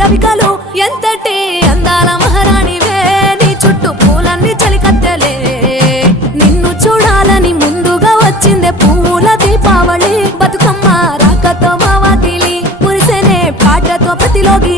రవికలు ఎంతటి అందాల మహారాణివే నీ చుట్టూ పూలన్నీ చలికత్తెలే నిన్ను చూడాలని ముందుగా వచ్చిందే పూల దీపావళి బతుకమ్మ రాకతో మా వాకిలి మురిసెనే పాటతో ప్రతిలోకి